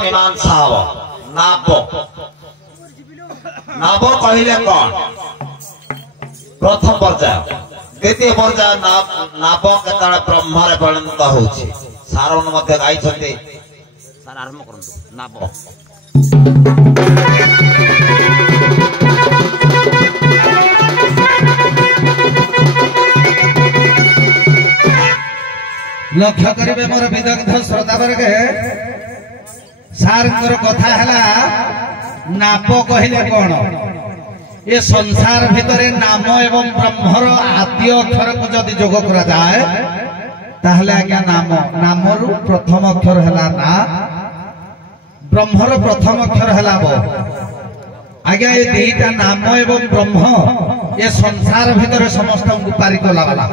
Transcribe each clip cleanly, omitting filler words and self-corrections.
मीमांसा हम नाप नाप कहले कौन प्रथम पर्याय द्वितीय पर्याय नाप केतळे ब्रह्मरे परिणत होछि सारण मध्ये गाई छथि सार आरंभ करंतु नाप लक्ष्य करिवे मोर विदग्ध श्रोता वर्ग सारंगर कथा हला नाप कहले कौन ये संसार भितरे नाम एवं ब्रह्मर आदि अक्षर को जदि जोग करा जाए ताहले आज्ञा नाम नामरु प्रथम अक्षर हला ना ब्रह्मर प्रथम अक्षर हला ब आज्ञा ये दीटा नाम एवं ब्रह्म ये संसार भितरे समस्त को पारि कला वाला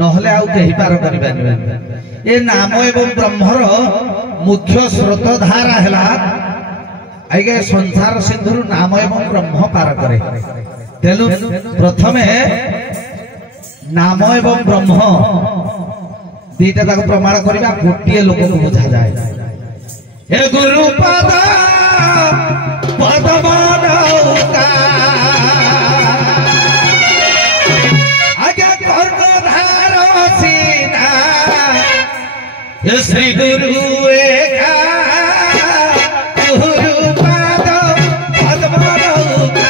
नहले आउ कहि पार करिबानि ए नाम एवं ब्रह्मर मुख्य स्रोत धारा हला आगे संसार सिंधुरु नाम एवं ब्रह्म पार करे तेलु प्रथमे नाम एवं ब्रह्म दीटा ताको प्रमाण करिबा गोटिए लोक को बुझा जाए हे गुरु पद पदमनौका आगे कर्णधार सीना हे श्री गुरु एका गुरु पद पदमनौका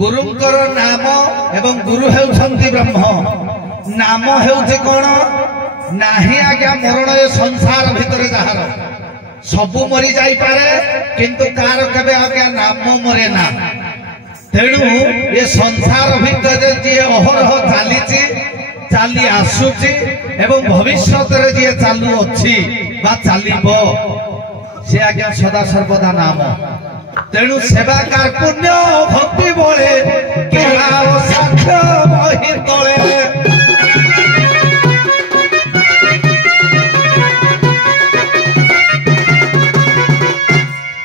गुरुंकर नाम एवं गुरु हेउछंती ब्रह्म नाम हेउछे कोन नाही आज्ञा मरण ए संसार भितरे जहार सबु मरि जाई पारे किंतु कार केबे आज्ञा नाम मरे ना तेणु ये संसार भितरे जे अहरह चालीची चाली आसुची एवं भविष्यत रे जे चालू अछि बा चालीबो से आज्ञा सदा सर्वदा नाम तेणु सेवा कार्पुण्य भक्ति बळे केला साक्ष्य बहि तळे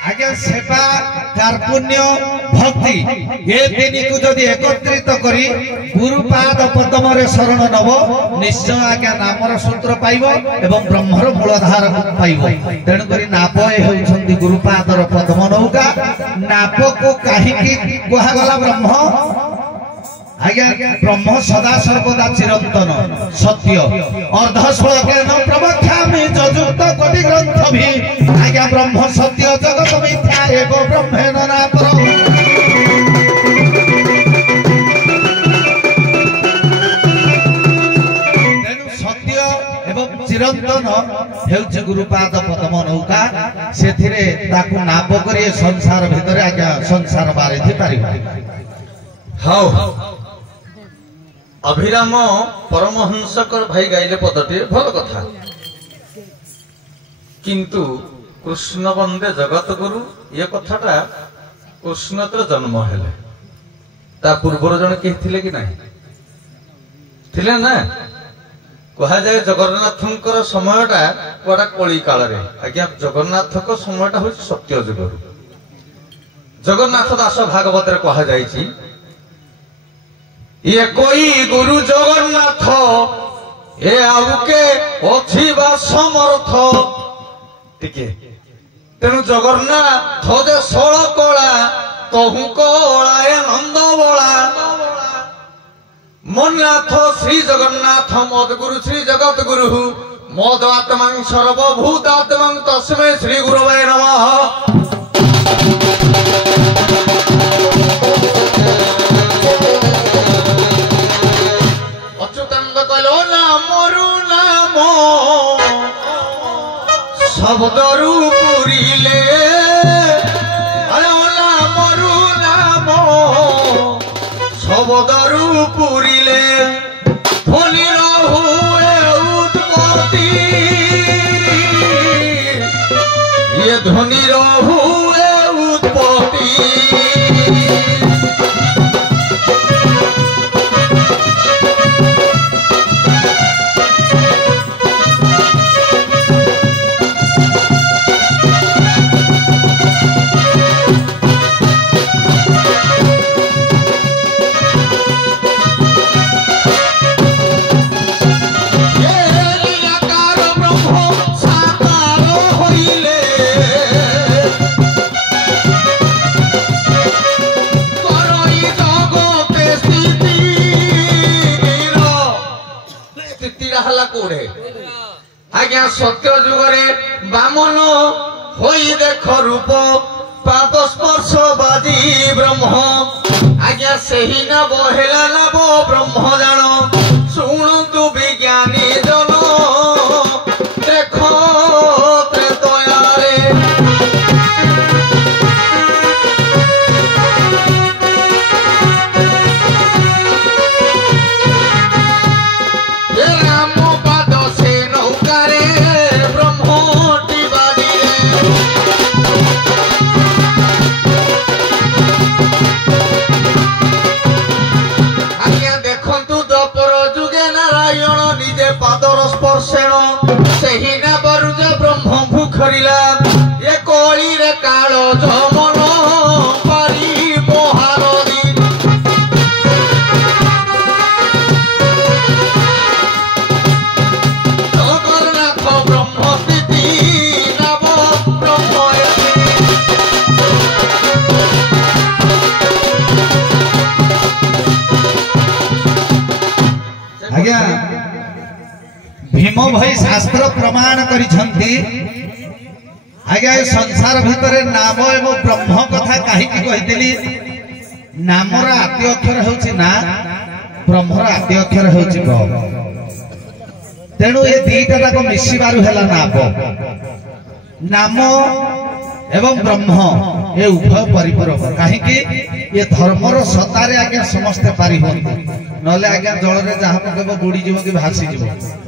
आगे सेवा कार्पुण्य भक्ति ये तीन को जदि एकत्रित करी गुरुपाद पद्म रे शरण नब निश्चय आज्ञा नामर सूत्र पाइब एवं ब्रह्मर मूलधार पाइब तेणु करी नाप हेउछंती गुरुपादर पद्म नौका नाप को काहिकी कुहा गला ब्रह्म आज्ञा ब्रह्म सदा सर्वदा चिरंतन सत्य अर्धश्लोकेन प्रवक्ष्यामि जजुक्त कोटि ग्रंथ भी आज्ञा ब्रह्म सत्य जगत मिथ्या एव ब्रह्मेण नापरम् चिरंतन हेउछि गुरुपाद पद्म नौका सेथिरे ताकू नाप करी संसार भितरे आज्ञा संसार बारिथि पारिबा हाउ अभिराम परमहंसकर भाई गाइले पदटी भल कथा किंतु कृष्ण वंदे जगत गुरु ये कथाटा कृष्ण तो जन्म हेले ता पूर्वर जन के थिले कि नाही थिले ना कहा जाए जगन्नाथंकर समयटा କୁଆଡେ କଳି କାଳରେ ଆଜ୍ଞା ଜଗନ୍ନାଥଙ୍କ ସମୟଟା ହଉଛି ସତ୍ୟ ଯୁଗରୁ। ଜଗନ୍ନାଥ ଦାସ ଭାଗବତରେ କୁହାଯାଇଛି ଇଏ କଇ ଗୁରୁ ଜଗନ୍ନାଥ ଏ ଆଉ କେ ଅଛି ବା ସମର୍ଥ ଟିକେ। ତେଣୁ ଜଗନ୍ନାଥ ଯେ ଷୋଳ କଳା ତହୁ କଳାଏ ନନ୍ଦ ବଳା ମନ୍ନାଥ ଶ୍ରୀ ଜଗନ୍ନାଥ ମଦ ଗୁରୁ ଶ୍ରୀ ଜଗତ ଗୁରୁ ମଦ ଆତ୍ମାଂ ସର୍ବଭୂତ ଆତ୍ମାଂ ତସ୍ମୈ ଶ୍ରୀ ଗୁରବେ ନମଃ। ଅଚ୍ୟୁତାନନ୍ଦ କହିଲ ନାମରୁ ନାମ ଶବ୍ଦରୁ ପୁରିଲେ ନାମରୁ ନାମ ଶବ୍ଦରୁ ପୁରିଲେ ଫନିର ହୁଏ ଉତ୍ପତ୍ତି ଇଏ ଧ୍ୱନିର ହୁଏ ଉତ୍ପତ୍ତି। आज्ञा सत्य जुगरे बामन होई देख रूप पाद स्पर्श बाजी ब्रह्म आज्ञा सही नब हेला नब ब्रह्म जान शुणु विज्ञानी जन देख त्रेतयारे सही न बरुज ब्रह्म भूखरिला ये कोली रे कालो जमन पारी मोहारदी जगन्नाथ ब्रह्म स्थिति नव ब्रह्म आज्ञा भीम भाई शास्त्र प्रमाण करिछंती आज्ञा संसार भितर नाम एवं ब्रह्म कथा कहीं कहिदेली नामर आद्य अक्षर होछि ना ब्रह्मर आद्य अक्षर होछि ब तेणु ये दीटा तक मिसिबारु हेला नाम एवं ब्रह्म ये उभय परिपूरक कहीं ये धर्मर सतारे आज्ञा समस्ते पारि होती नले आज्ञा जल रे जहाँ पकेब बुड़ी जीव कि भासी जीव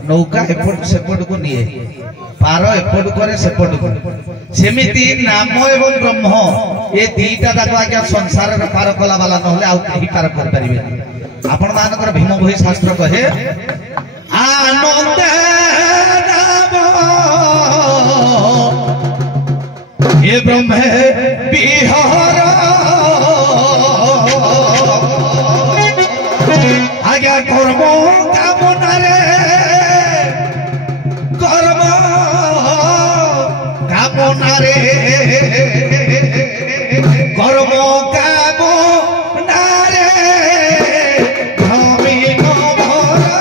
नौका एपट सेपट को निये पार एपट करे सेपट को सेमिति नाम एवं ब्रह्म ये दीटा तक आज्ञा संसार रे पार कला वाला नहले आउ केही पार कर परिबे आपण मानकर भीम भोई शास्त्र कहे आनंद नाम ये ब्रह्म विहार आज्ञा कर्म कामना रे कर्म कामना रे कर्म कामना रे धमिन भरा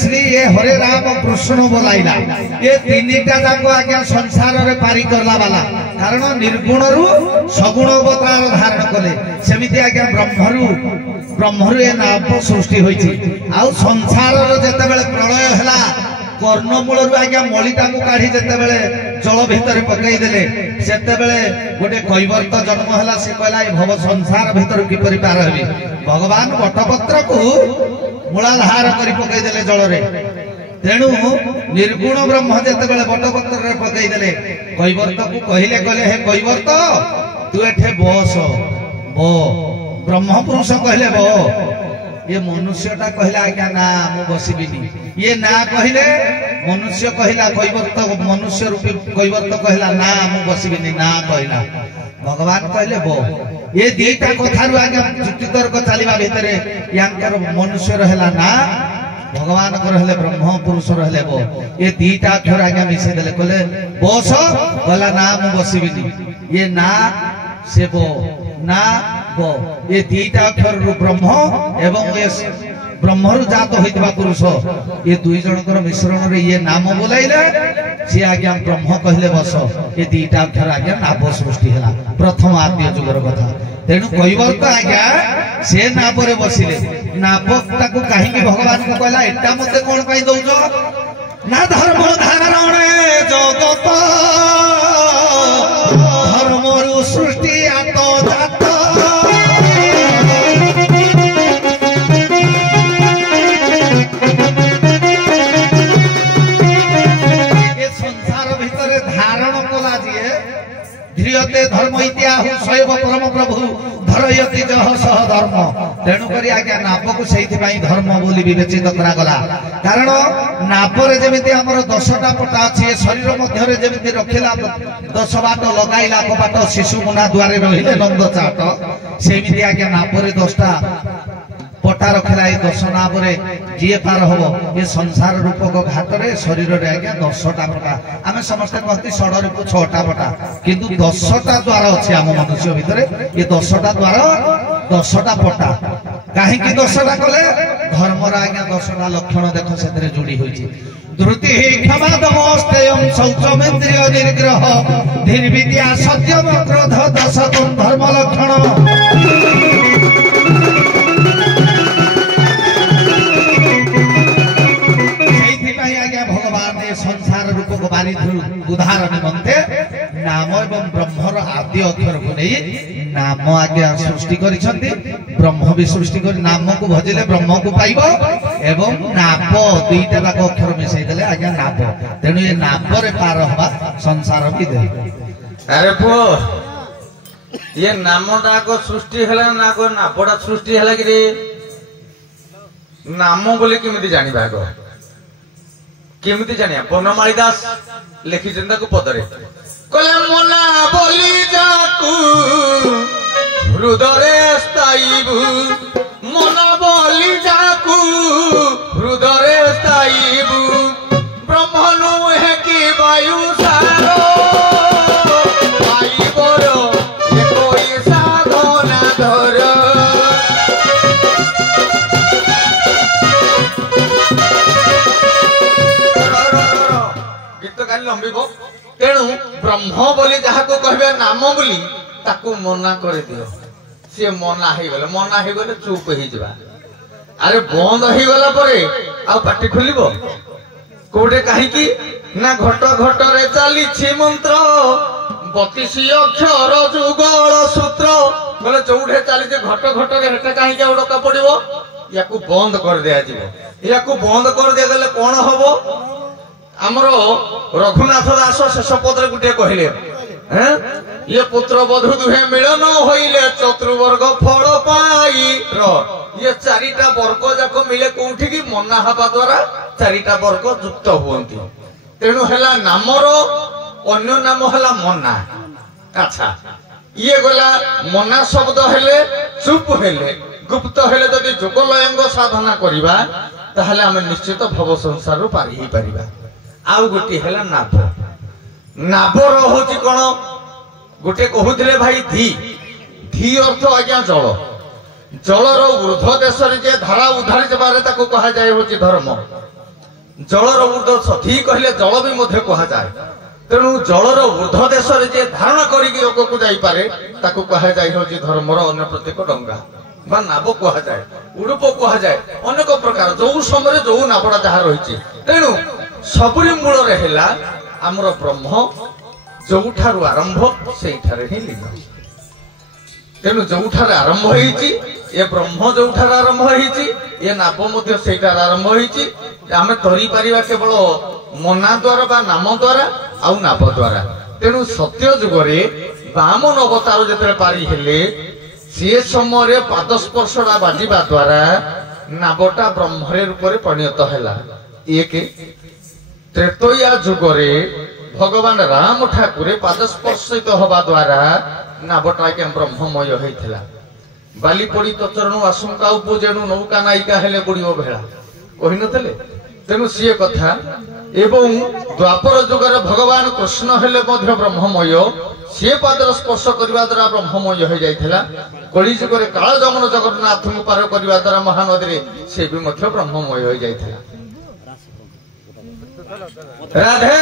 श्री ये हरे राम कृष्ण बोलाइला ये तीनटा जाक आज्ञा संसार रे पारी करला वाला कारण निर्गुण रु सगुण अवतार धारण कले सेमिति आज्ञा ब्रह्मरु ये नाम सृष्टि होइछि आ संसार रो जते बेले प्रलय हला कर्णमूल रु आज्ञा मलिटा को काढी जते बेले जल भीतर पकई देले सेते बेले गोटे कैवर्त जन्म हला से कहला ए भव संसार भीतर किपरि पार हेबी भगवान वटपत्र को मूलाधार करी पकई देले जल रे तेणु निर्गुण ब्रह्म जते बेले वटपत्र रे पकई देले कैवर्त को कहिले कहले हे कैवर्त तू एठे बस बो ब्रह्म पुरुष कहले बो ये मनुष्यटा कहला आज्ञा ना मु बसिबिनी ये ना कहले मनुष्य कहला कैवर्त मनुष्य रूपी कैवर्त कहला ना मु बसिबिनी ना कहला भगवान कहले बो ये दीटा कथारु आज्ञा जुक्ति तर्क चलिबा भितरे यांकर मनुष्य रहला ना भगवान को रहले ब्रह्म पुरुष रहले बो ये दीटा अक्षर आज्ञा मिसे देले कहले बस कहला ना मु बसिबिनी ये ना से बो ना बो ये दीटा अक्षर रु ब्रह्म एवं ये ब्रह्मरु जात होइतबा पुरुष ये दुई जनकर मिश्रण रे ये नाम बोलाइले से आज्ञा ब्रह्म कहले बस ये दीटा अक्षर आज्ञा नाभ सृष्टि हला प्रथम आद्य जुगर कथा तेणु कैवर्त आज्ञा से नापरे बसिले नापटा को काहे कि भगवान को कहला एटा मते कोन पई दउजो ना धर्म धारणे जगत धर्मरु सृष्टि आत जात ध्रियते धर्म इत्याहु शैव परम प्रभु धरयति जह सह धर्म तेणु करी आज्ञा नाप को सेइथि पई धर्म बोली विवेचित करा गला कारण नापरे जेमिति हमर 10टा पटा अछि शरीर मध्य रे जेमिति रखिला 10 बाट लगाइला कपाट शिशु मुना द्वारे रहिले नंद चाट सेमिति आज्ञा नापरे 10टा पटा रखला ए 10 नापरे जे पार होबो ये संसार रूपक घाट रे शरीर रे आज्ञा 10टा पटा आमे समस्त कहती सडर को 6टा पटा किंतु 10टा द्वार अछि हम मनुष्य भितरे ये 10टा द्वार 10टा पटा काहे कि 10टा कले धर्म रा आज्ञा 10टा लक्षण देखो सेतरे जोडी होइछि धृति क्षमा दमस्तेयं शौचमेन्द्रिय निर्ग्रह धीर विद्या सत्यम क्रोध दश गुण धर्म लक्षण संसार रूप को बारी उदाहरण निमंते नाम एवं ब्रह्मर आदि अक्षर को नहीं नाम आज्ञा सृष्टि करिसंती ब्रह्म भी सृष्टि कर नाम को भजिले ब्रह्म को पाइबो एवं नाप दुईटा जाक अक्षर मिसई देले आज्ञा नाप तेणु ये नाप रे पार होबा संसार भी दे अरे पो ये नामटा को सृष्टि हला ना को नापड़ा सृष्टि हला कि रे नाम बोले केमिति जानि भागो केमिति जानिया बनमाली दास लिखि चंदा को पदरे कले मना बोली जाकू हृदय स्थायीबु मना बोली जाकू हृदय स्थायीबु ब्रह्मनु है कि वायु सारो वायु बरो ये कोई साधना धर लंबिबो तेणु ब्रह्म बोली जहा को कहबे नाम बोली ताकू मना कर दियो से मना हे गले चुप हे जबा अरे बंद हे गला परे आ पाटी खुलिबो कोडे काहे की ना घट घट रे चाली छि मंत्र 32 अक्षर जुगल सूत्र गले चौढे चाली जे घट घट रे हेटा काहे के उडका पडिबो याकू बंद कर दिया जिवो याकू बंद कर दिया गले कोन हबो हमरो रघुनाथ दास शेष पदरे गुटे कहले हैं ये पुत्र बधु दुहे मिलन होइले चतुर्वर्ग फल पाई रो ये चारिटा वर्ग जाको मिले कोठी की मना हबा द्वारा चारिटा वर्ग युक्त होंती तेणु हला नामरो अन्य नाम हला मना अच्छा ये गला मना शब्द हेले चुप हेले गुप्त हेले जदि जोगलयंग साधना करिबा ताहले हम निश्चित भव संसार रु पारी ही परिबा आउ गोटी हेला नाभ नाभर होची कोन गोटे कहूथिले भाई धी धी अर्थ आज्ञा जल जलर ऊर्ध्व देश रे जे धारा उधारी जबारे ताको कहा जाय होची धर्म ଜଳର ଉର୍ଦ୍ଧ୍ୱ ସଧି କହିଲେ ଜଳ ବି ମଧ୍ୟ କୁହାଯାଏ। ତେଣୁ ଜଳର ଉର୍ଦ୍ଧ୍ୱ ଦେଶରେ ଯେ ଧାରଣା କରିକି ଲୋକକୁ ଯାଇପାରେ ତାକୁ କୁହାଯାଏ ହେଉଛି ଧର୍ମର ଅନ୍ୟ ପ୍ରତ୍ୟେକ ଡଙ୍ଗା ବା ନାବ କୁହାଯାଏ, ଉଡୁପ କୁହାଯାଏ, ଅନେକ ପ୍ରକାର ଯୋଉ ସମୟରେ ଯୋଉ ନାବଟା ଯାହା ରହିଛି। ତେଣୁ ସବୁରି ମୂଳରେ ହେଲା ଆମର ବ୍ରହ୍ମ, ଯୋଉଠାରୁ ଆରମ୍ଭ ସେଇଠାରେ ହିଁ ଲୀନ। ତେଣୁ ଯୋଉଠାରେ ଆରମ୍ଭ ହେଇଛି ଏ ବ୍ରହ୍ମ, ଯୋଉଠାରେ ଆରମ୍ଭ ହେଇଛି ଏ ନାବ ମଧ୍ୟ ସେଇଠାରେ ଆରମ୍ଭ ହେଇଛି। ଆମେ ଧରିପାରିବା କେବଳ ମନା ଦ୍ୱାରା ବା ନାମ ଦ୍ୱାରା ଆଉ ନାବ ଦ୍ୱାରା। ତେଣୁ ସତ୍ୟ ଯୁଗରେ ବାମନ ଅବତାର ଯେତେବେଳେ ପାରି ହେଲେ ସେ ସମୟରେ ପାଦସ୍ପର୍ଶଟା ବାଜିବା ଦ୍ୱାରା ନାବଟା ବ୍ରହ୍ମରେ ରୂପରେ ପରିଣତ ହେଲା। ଏକ ତ୍ରେତୟା ଯୁଗରେ ଭଗବାନ ରାମ ଠାକୁରେ ପାଦସ୍ପର୍ଶିତ ହବା ଦ୍ୱାରା ନାବଟା ଆଜ୍ଞା ବ୍ରହ୍ମମୟ ହେଇଥିଲା। ବାଲି ପଡି ତ ଚରଣୁ ଆଶଙ୍କା ଉପଜେଣୁ ନୌକା ନାୟିକା ହେଲେ ବୁଡିବ ଭେଳା କହିନଥିଲେ। ତେଣୁ ସିଏ କଥା। ଏବଂ ଦ୍ୱାପର ଯୁଗରେ ଭଗବାନ କୃଷ୍ଣ ହେଲେ ମଧ୍ୟ ବ୍ରହ୍ମମୟ, ସିଏ ପାଦର ସ୍ପର୍ଶ କରିବା ଦ୍ୱାରା ବ୍ରହ୍ମମୟ ହେଇଯାଇଥିଲା। କଳି ଯୁଗରେ କାଳ ଯମନ ଜଗନ୍ନାଥଙ୍କୁ ପାର କରିବା ଦ୍ୱାରା ମହାନଦୀରେ ସେ ବି ମଧ୍ୟ ବ୍ରହ୍ମମୟ ହେଇଯାଇଥିଲା। ରାଧେ।